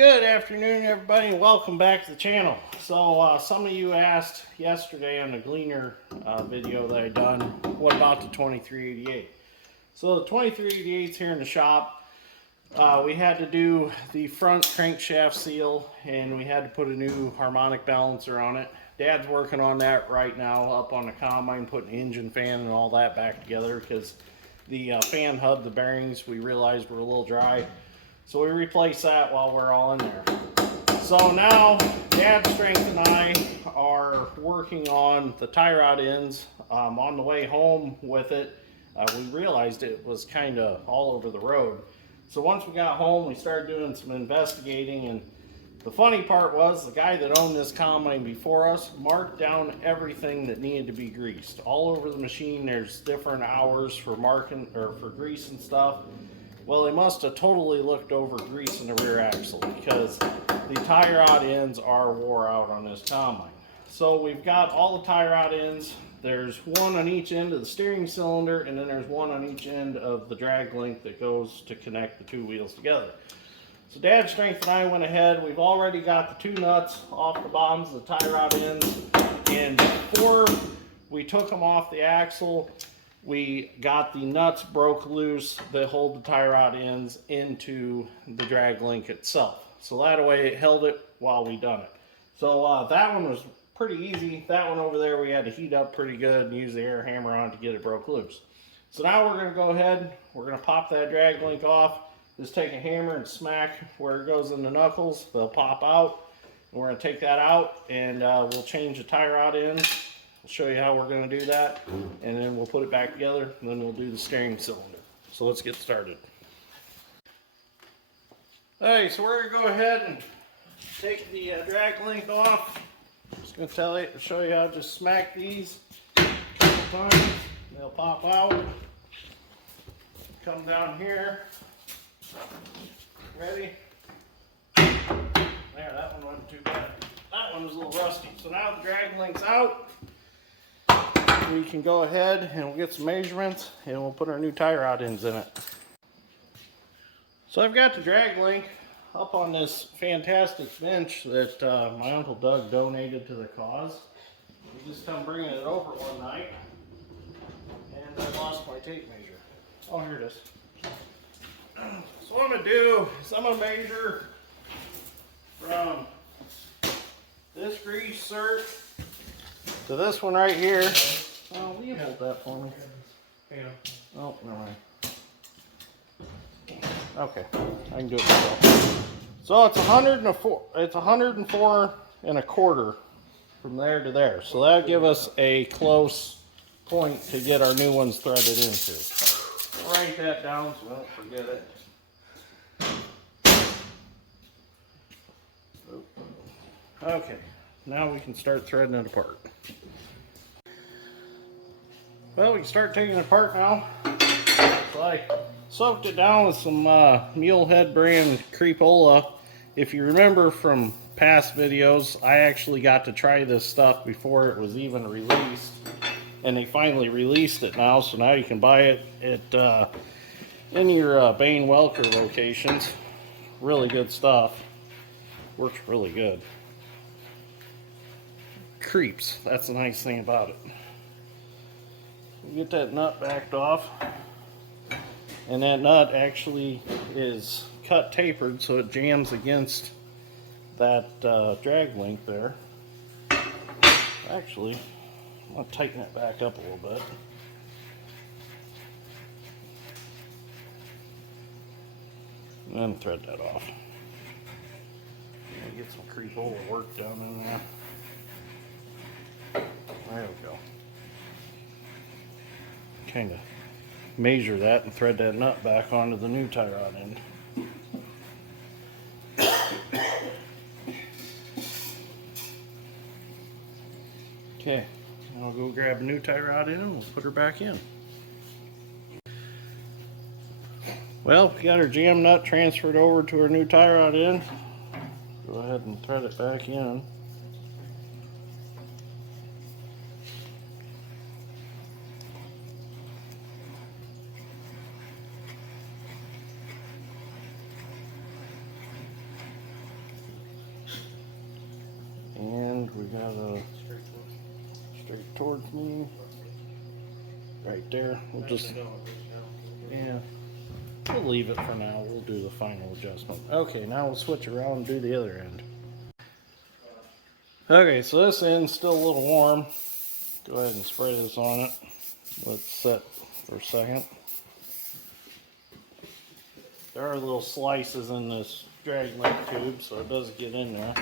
Good afternoon, everybody, and welcome back to the channel. So some of you asked yesterday on the Gleaner video that I done, what about the 2388? So the 2388's here in the shop. We had to do the front crankshaft seal, and we had to put a new harmonic balancer on it. Dad's working on that right now up on the combine, putting the engine fan and all that back together, because the fan hub, the bearings, we realized were a little dry. So we replaced that while we're all in there. So now Dad Strength and I are working on the tie rod ends. On the way home with it, we realized it was kind of all over the road. So once we got home, we started doing some investigating, and the funny part was the guy that owned this combine before us marked down everything that needed to be greased. All over the machine there's different hours for marking or for grease and stuff. Well, they must have totally looked over grease in the rear axle, because the tie rod ends are wore out on this combine. So we've got all the tie rod ends. There's one on each end of the steering cylinder, and then there's one on each end of the drag link that goes to connect the two wheels together. So Dad Strength and I went ahead. We've already got the two nuts off the bottoms of the tie rod ends, and before we took them off the axle, we got the nuts broke loose that hold the tie rod ends into the drag link itself. So that way it held it while we done it. So that one was pretty easy. That one over there we had to heat up pretty good and use the air hammer on to get it broke loose. So now we're going to go ahead, we're going to pop that drag link off. Just take a hammer and smack where it goes in the knuckles. They'll pop out. And we're going to take that out, and we'll change the tie rod ends. I'll show you how we're going to do that, and then we'll put it back together, and then we'll do the steering cylinder. So let's get started. Alright, so we're going to go ahead and take the drag link off. Just going to show you how to just smack these a couple times. They'll pop out. Come down here. Ready? There, that one wasn't too bad. That one was a little rusty. So now the drag link's out. We can go ahead and we'll get some measurements, and we'll put our new tie rod ends in it. So I've got the drag link up on this fantastic bench that my Uncle Doug donated to the cause. We just come bringing it over one night, and I lost my tape measure. Oh, here it is. So what I'm going to do is I'm going to measure from this grease cert to this one right here. Oh, will you hold that for me? Yeah. Oh, never mind. Okay, I can do it myself. So it's 104. It's 104 and a quarter from there to there. So that'll give us a close point to get our new ones threaded into. We'll write that down so we don't forget it. Okay, now we can start threading it apart. Well, we can start taking it apart now. So I soaked it down with some Mulehead brand Creepola. If you remember from past videos, I actually got to try this stuff before it was even released. And they finally released it now, so now you can buy it at in your Bain Welker locations. Really good stuff. Works really good. Creeps. That's the nice thing about it. Get that nut backed off, and that nut actually is cut tapered so it jams against that drag link there. Actually, I'm going to tighten it back up a little bit. And then thread that off. Get some Creepola work done in there. There we go. Kind of measure that and thread that nut back onto the new tie rod end. Okay, now I'll go grab a new tie rod end and we'll put her back in. Well, we got our jam nut transferred over to our new tie rod end. Go ahead and thread it back in. And we got a straight towards me. Right there. We'll just, yeah, we'll leave it for now. We'll do the final adjustment. Okay, now we'll switch around and do the other end. Okay, so this end's still a little warm. Go ahead and spray this on it. Let's set for a second. There are little slices in this drag link tube, so it does get in there.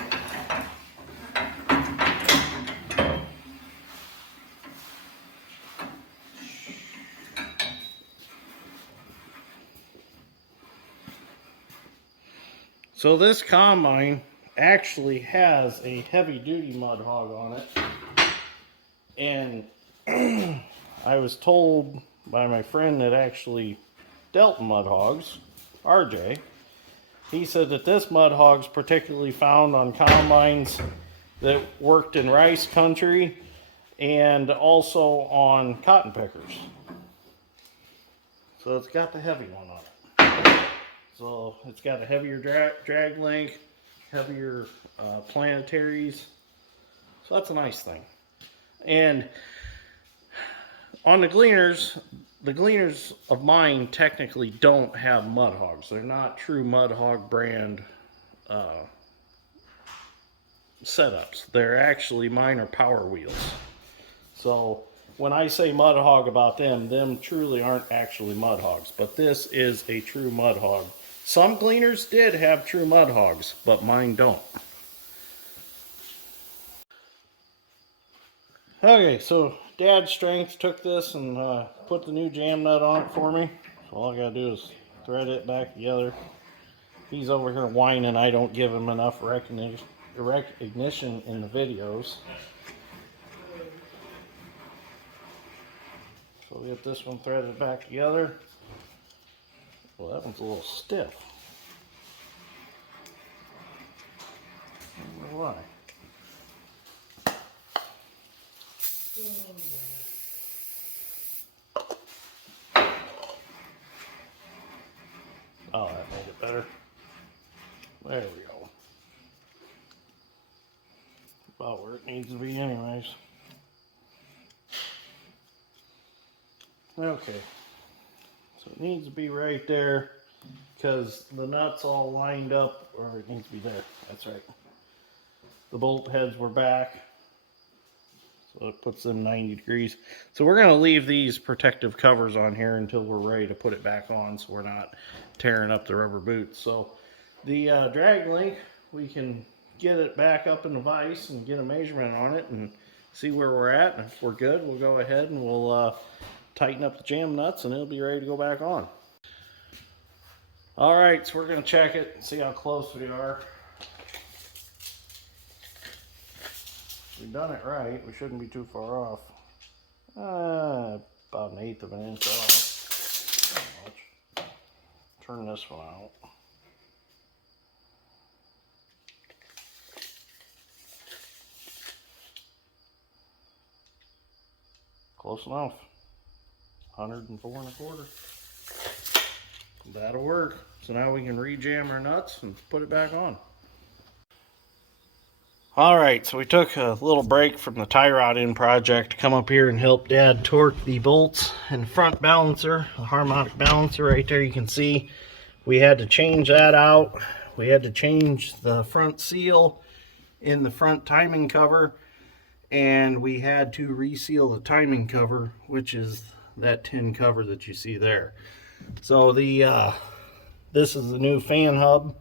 So this combine actually has a heavy duty mud hog on it. And I was told by my friend that actually dealt mud hogs, RJ, he said that this mud hog's particularly found on combines that worked in rice country and also on cotton pickers. So it's got the heavy one on it. So it's got a heavier drag link, heavier planetaries. So that's a nice thing. And on the gleaners of mine technically don't have mud hogs. They're not true mud hog brand setups. They're actually, mine are power wheels. So when I say mud hog about them truly aren't actually mud hogs. But this is a true mud hog. Some gleaners did have true mud hogs, but mine don't. Okay, so Dad's Strength took this and put the new jam nut on it for me. So all I gotta do is thread it back together. He's over here whining I don't give him enough recognition in the videos. So we get this one threaded back together. Well, that one's a little stiff. I don't know why. Oh, that made it better. There we go. About where it needs to be anyways. Okay. So it needs to be right there because the nuts all lined up, or it needs to be there. That's right. The bolt heads were back. So it puts them 90 degrees. So we're going to leave these protective covers on here until we're ready to put it back on so we're not tearing up the rubber boots. So the drag link, we can get it back up in the vise and get a measurement on it and see where we're at. And if we're good, we'll go ahead and we'll tighten up the jam nuts and it'll be ready to go back on. Alright, so we're going to check it and see how close we are. We've done it right. We shouldn't be too far off. About 1/8 of an inch off. Not much. Turn this one out. Close enough. 104 1/4. That'll work. So now we can re-jam our nuts and put it back on. Alright, so we took a little break from the tie rod in project to come up here and help Dad torque the bolts and front balancer, the harmonic balancer right there. You can see we had to change that out. We had to change the front seal in the front timing cover, and we had to reseal the timing cover, which is that tin cover that you see there. So the this is the new fan hub.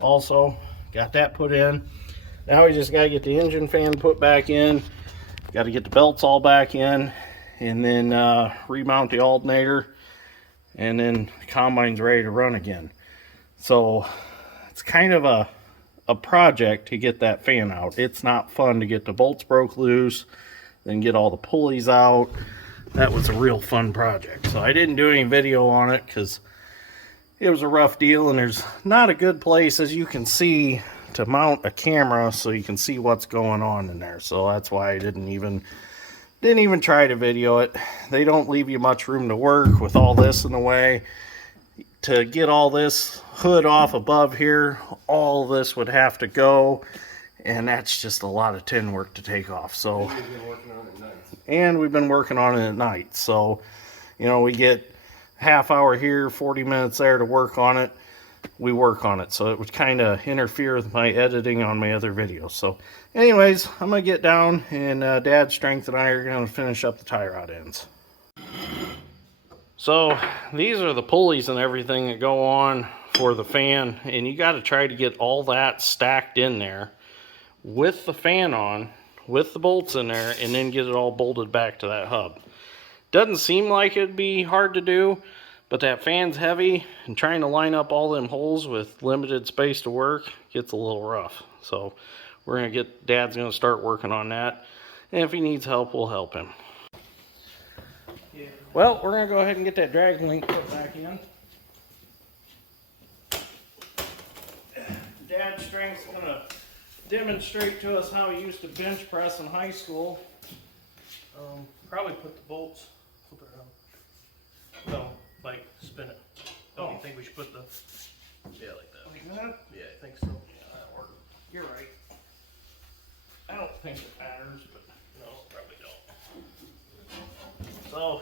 Also got that put in. Now we just got to get the engine fan put back in, got to get the belts all back in, and then remount the alternator, and then the combine's ready to run again. So it's kind of a project to get that fan out. It's not fun to get the bolts broke loose, then get all the pulleys out. That was a real fun project. So I didn't do any video on it because it was a rough deal, and there's not a good place, as you can see, to mount a camera so you can see what's going on in there. So that's why I didn't even try to video it. They don't leave you much room to work with all this in the way. To get all this hood off above here, all this would have to go, and that's just a lot of tin work to take off. So, And we've been working on it nights. And we've been working on it at night. So, you know, we get half hour here, 40 minutes there to work on it. We work on it. So it would kind of interfere with my editing on my other videos. So anyways, I'm going to get down, and Dad, Strength, and I are going to finish up the tie rod ends. So these are the pulleys and everything that go on for the fan, and you got to try to get all that stacked in there with the fan on, with the bolts in there, and then get it all bolted back to that hub. Doesn't seem like it'd be hard to do, but that fan's heavy, and trying to line up all them holes with limited space to work gets a little rough. So we're gonna get, Dad's gonna start working on that, and if he needs help, we'll help him. Well, we're gonna go ahead and get that drag link put back in. Dad's Strength's gonna demonstrate to us how he used to bench press in high school. Probably put the bolts, flip it around. No, like spin it. Don't you think we should put the, yeah, like that? Like that? Yeah, I think so. Yeah, that'll work. You're right. I don't think it matters, but No, probably don't. so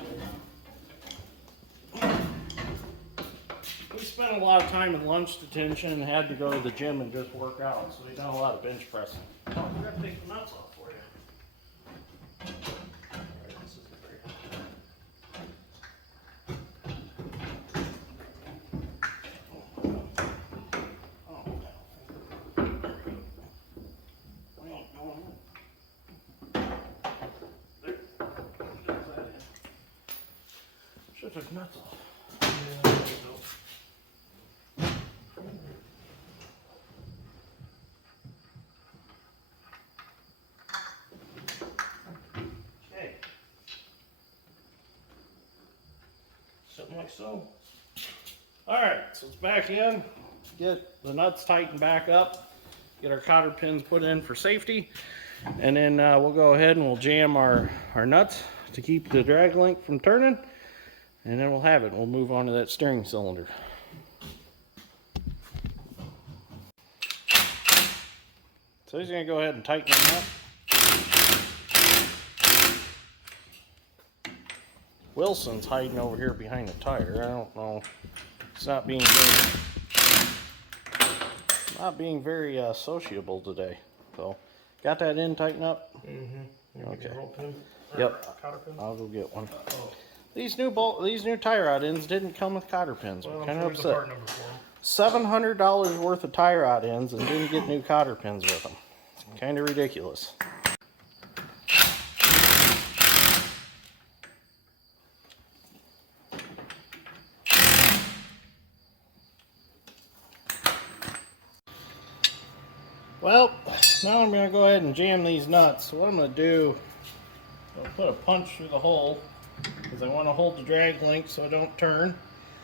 we spent a lot of time in lunch detention and had to go to the gym and just work out, so we done a lot of bench pressing. Oh, I forgot to take the nuts off for you. This is the very. Should have took nuts off. Yeah, there you go. Okay. Something like so. Alright, so it's back in. Get the nuts tightened back up. Get our cotter pins put in for safety. And then we'll go ahead and we'll jam our nuts to keep the drag link from turning. And then we'll have it. We'll move on to that steering cylinder. So he's going to go ahead and tighten them up. Wilson's hiding over here behind the tire. I don't know. It's not being very sociable today. So, got that in, tighten up? Mm-hmm. Okay. Roll pin? Yep. Cotter pin? I'll go get one. Oh. These new tie rod ends didn't come with cotter pins. Well, We're I'm kind sure of there's a upset. part number for 'em. $700 worth of tie rod ends and didn't get new cotter pins with them. It's kind of ridiculous. Well, now I'm going to go ahead and jam these nuts. So what I'm going to do, I'll put a punch through the hole because I want to hold the drag link so I don't turn.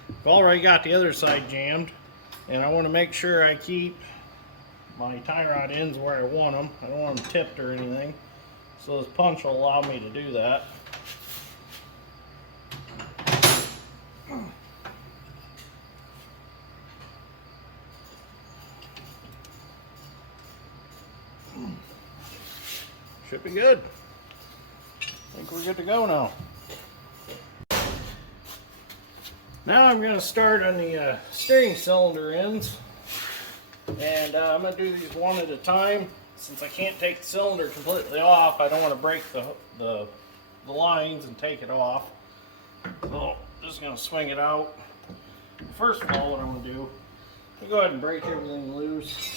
I've already got the other side jammed, and I want to make sure I keep my tie rod ends where I want them. I don't want them tipped or anything. So this punch will allow me to do that. Should be good. I think we're good to go now. Now I'm going to start on the steering cylinder ends. And I'm going to do these one at a time. Since I can't take the cylinder completely off, I don't want to break the lines and take it off. So I'm just going to swing it out. First of all, what I'm going to do, I'm going to go ahead and break everything loose.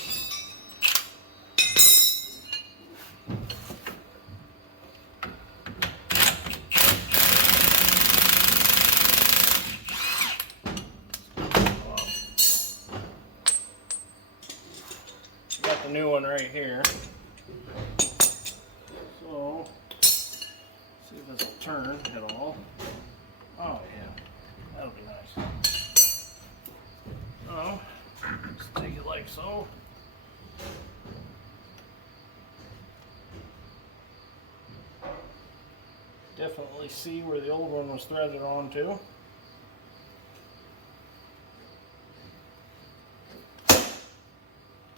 Got the new one right here. So, see if this will turn at all. Oh yeah, that'll be nice. So, just take it like so. Definitely see where the old one was threaded onto.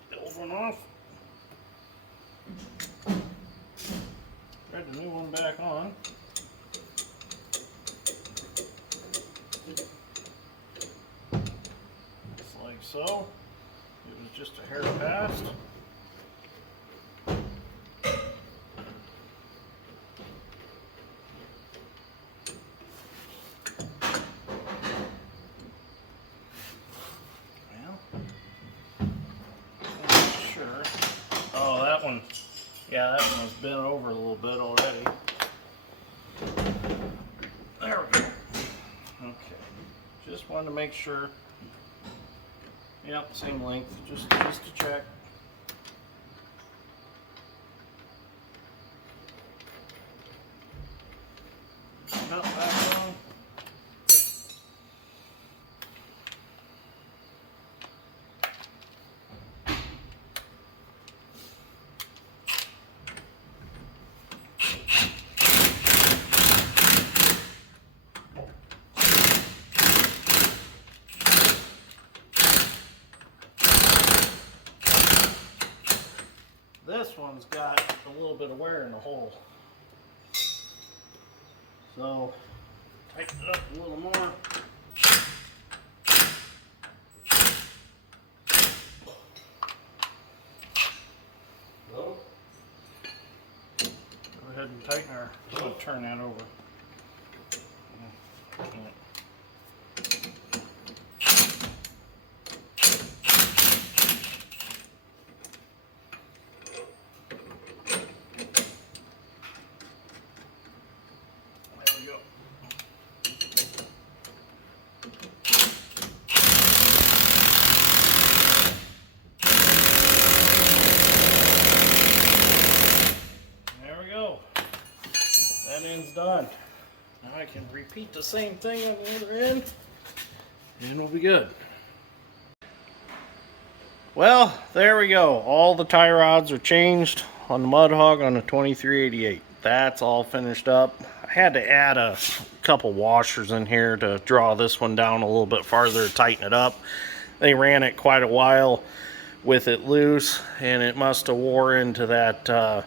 The old one off. Thread the new one back on. Just like so. It was just a hair past. Yeah, that one was bent over a little bit already. There we go. Okay. Just wanted to make sure. Yep, same length, just to check. Nut back on. This one's got a little bit of wear in the hole. So, tighten it up a little more. Go ahead and tighten our, I'm going to turn that over. Done. Now I can repeat the same thing on the other end and we'll be good. Well, there we go. All the tie rods are changed on the Mud Hog on the 2388. That's all finished up. I had to add a couple washers in here to draw this one down a little bit farther to tighten it up. They ran it quite a while with it loose and it must have wore into that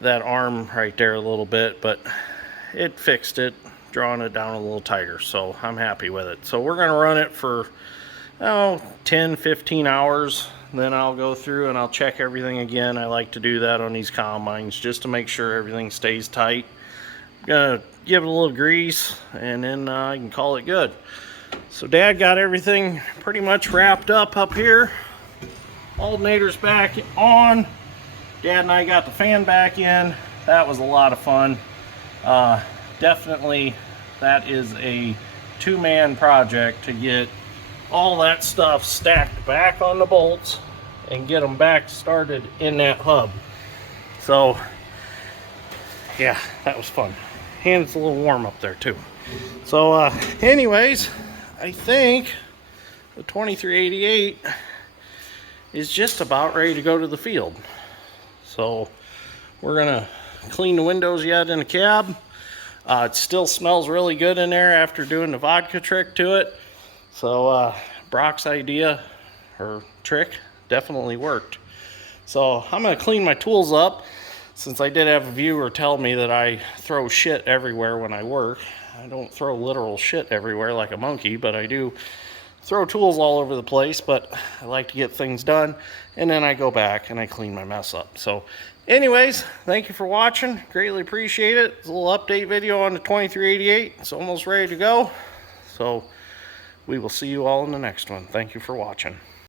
that arm right there a little bit, but it fixed it, drawing it down a little tighter, so I'm happy with it. So we're going to run it for 10-15 hours, then I'll go through and I'll check everything again. I like to do that on these combines just to make sure everything stays tight. I'm going to give it a little grease and then I can call it good. So Dad got everything pretty much wrapped up here. Alternator's back on. Dad and I got the fan back in. That was a lot of fun. Definitely that is a two-man project to get all that stuff stacked back on the bolts and get them back started in that hub. So yeah, that was fun. And it's a little warm up there too. So anyways, I think the 2388 is just about ready to go to the field. So we're gonna clean the windows yet in the cab. It still smells really good in there after doing the vodka trick to it. So Brock's idea or trick definitely worked. So I'm gonna clean my tools up, since I did have a viewer tell me that I throw shit everywhere when I work. I don't throw literal shit everywhere like a monkey, but I do throw tools all over the place, but I like to get things done, and then I go back and I clean my mess up. So anyways, thank you for watching. Greatly appreciate it. It's a little update video on the 2388. It's almost ready to go. So we will see you all in the next one. Thank you for watching.